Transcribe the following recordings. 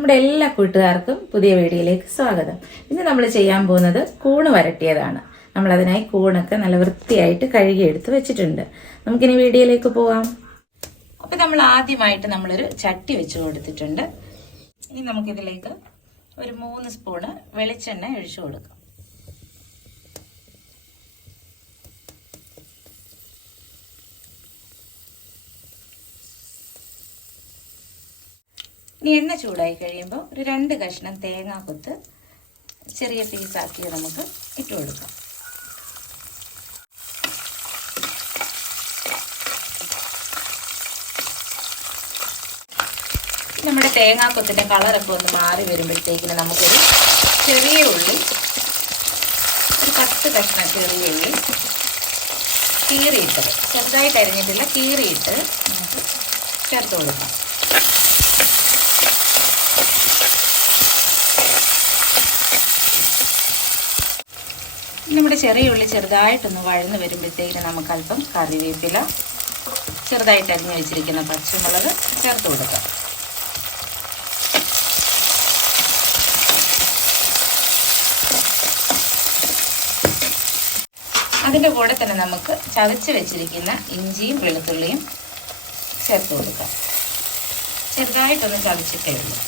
നമ്മുടെ എല്ലാ കൂട്ടുകാർക്കും പുതിയ വീഡിയോയിലേക്ക് സ്വാഗതം. ഇന്ന് നമ്മൾ ചെയ്യാൻ പോകുന്നത് കൂണ് വരട്ടിയതാണ്. നമ്മൾ അതിനായി കൂണൊക്കെ നല്ല വൃത്തിയായിട്ട് കഴുകിയെടുത്ത് വെച്ചിട്ടുണ്ട്. നമുക്കിനി വീഡിയോയിലേക്ക് പോവാം. അപ്പൊ നമ്മൾ ആദ്യമായിട്ട് നമ്മളൊരു ചട്ടി വെച്ച് കൊടുത്തിട്ടുണ്ട്. ഇനി നമുക്കിതിലേക്ക് ഒരു 3 സ്പൂണ് വെളിച്ചെണ്ണ ഒഴിച്ചു കൊടുക്കാം. ഇനി എണ്ണ ചൂടായി കഴിയുമ്പോൾ ഒരു 2 കഷ്ണം തേങ്ങാക്കൊത്ത് ചെറിയ പീസാക്കി നമുക്ക് ഇട്ട് കൊടുക്കാം. നമ്മുടെ തേങ്ങാക്കൊത്തിന്റെ കളറൊക്കെ ഒന്ന് മാറി വരുമ്പോഴത്തേക്കിന് നമുക്കൊരു ചെറിയ ഉള്ളി, ഒരു 10 കഷ്ണം ചെറിയ ഉള്ളി കീറിയിട്ടത്, ചെറുതായിട്ട് അരിഞ്ഞിട്ടില്ല, കീറിയിട്ട് നമുക്ക് ചേർത്ത് കൊടുക്കാം. നമ്മുടെ ചെറിയ ഉള്ളി ചെറുതായിട്ടൊന്ന് വഴന്ന് വരുമ്പോഴത്തേക്കിന് നമുക്ക് അല്പം കറിവേപ്പില, ചെറുതായിട്ട് അരിഞ്ഞു വെച്ചിരിക്കുന്ന പച്ചമുളക് ചേർത്ത് കൊടുക്കാം. അതിൻ്റെ കൂടെ തന്നെ നമുക്ക് ചതച്ച് വെച്ചിരിക്കുന്ന ഇഞ്ചിയും വെളുത്തുള്ളിയും ചേർത്ത് കൊടുക്കാം. ചെറുതായിട്ടൊന്ന് ചതച്ചിട്ടേ ഉള്ളൂ.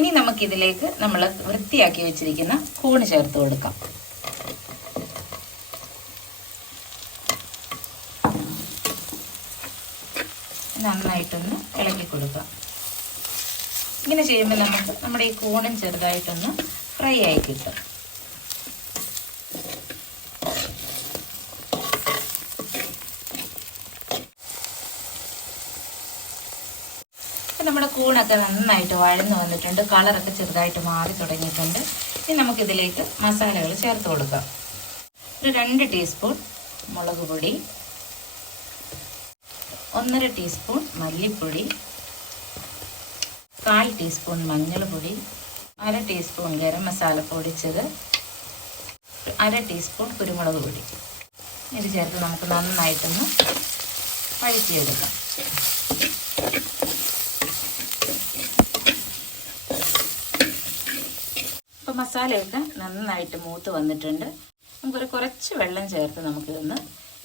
ഇനി നമുക്കിതിലേക്ക് നമ്മൾ വൃത്തിയാക്കി വെച്ചിരിക്കുന്ന കൂണ് ചേർത്ത് കൊടുക്കാം. നന്നായിട്ടൊന്ന് ഇളക്കി കൊടുക്കാം. ഇങ്ങനെ ചെയ്യുമ്പോൾ നമുക്ക് നമ്മുടെ ഈ കൂണും ചെറുതായിട്ടൊന്ന് ഫ്രൈ ആയി കിട്ടും. നമ്മുടെ കൂണൊക്കെ നന്നായിട്ട് വഴന്ന് വന്നിട്ടുണ്ട്, കളറൊക്കെ ചെറുതായിട്ട് മാറി തുടങ്ങിയിട്ടുണ്ട്. ഇനി നമുക്കിതിലേക്ക് മസാലകൾ ചേർത്ത് കൊടുക്കാം. ഒരു 2 ടീസ്പൂൺ മുളക് പൊടി, 1.5 ടീസ്പൂൺ മല്ലിപ്പൊടി, 1/4 ടീസ്പൂൺ മഞ്ഞൾപ്പൊടി, 1/2 ടീസ്പൂൺ ഗരം മസാല പൊടിച്ചത്, 1/2 ടീസ്പൂൺ കുരുമുളക് പൊടി. ഇത് ചേർത്ത് നമുക്ക് നന്നായിട്ടൊന്ന് വഴറ്റിയെടുക്കാം. അപ്പോൾ മസാലയൊക്കെ നന്നായിട്ട് മൂത്ത് വന്നിട്ടുണ്ട്. നമുക്കൊരു കുറച്ച് വെള്ളം ചേർത്ത് നമുക്കിതൊന്ന്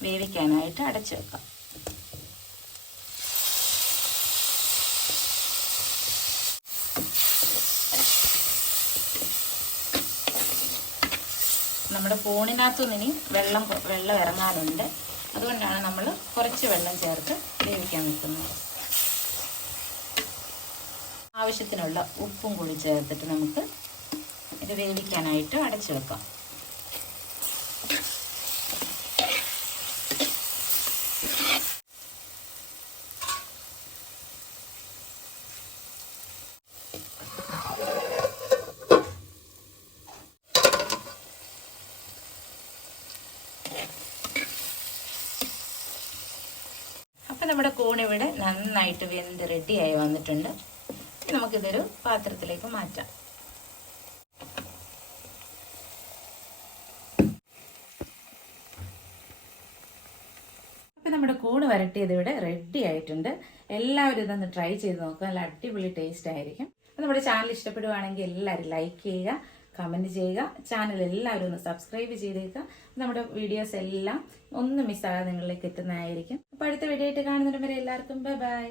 വേവിക്കാനായിട്ട് അടച്ചു വെക്കാം. നമ്മുടെ കൂണിനകത്തുനിന്ന് ഇനി വെള്ളം ഇറങ്ങാനുണ്ട്. അതുകൊണ്ടാണ് നമ്മൾ കുറച്ച് വെള്ളം ചേർത്ത് വേവിക്കാൻ വെക്കുന്നത്. ആവശ്യത്തിനുള്ള ഉപ്പും കൂടി ചേർത്തിട്ട് നമുക്ക് ഇത് വേവിക്കാനായിട്ട് അടച്ചു വെക്കാം. അപ്പം നമ്മുടെ കൂണിവിടെ നന്നായിട്ട് വെന്ത് റെഡിയായി വന്നിട്ടുണ്ട്. നമുക്കിതൊരു പാത്രത്തിലേക്ക് മാറ്റാം. നമ്മുടെ കൂണ് വരട്ടിയത് ഇവിടെ റെഡി ആയിട്ടുണ്ട്. എല്ലാവരും ഇതൊന്ന് ട്രൈ ചെയ്ത് നോക്കുക. നല്ല അടിപൊളി ടേസ്റ്റ് ആയിരിക്കും. നമ്മുടെ ചാനൽ ഇഷ്ടപ്പെടുവാണെങ്കിൽ എല്ലാവരും ലൈക്ക് ചെയ്യുക, കമന്റ് ചെയ്യുക. ചാനൽ എല്ലാവരും ഒന്ന് സബ്സ്ക്രൈബ് ചെയ്തേക്കുക. നമ്മുടെ വീഡിയോസ് എല്ലാം ഒന്നും മിസ്സാകാതെ നിങ്ങളിലേക്ക് എത്തുന്നതായിരിക്കും. അപ്പോൾ അടുത്ത വീഡിയോ ആയിട്ട് കാണുന്നവരെ എല്ലാവർക്കും ബൈ ബൈ.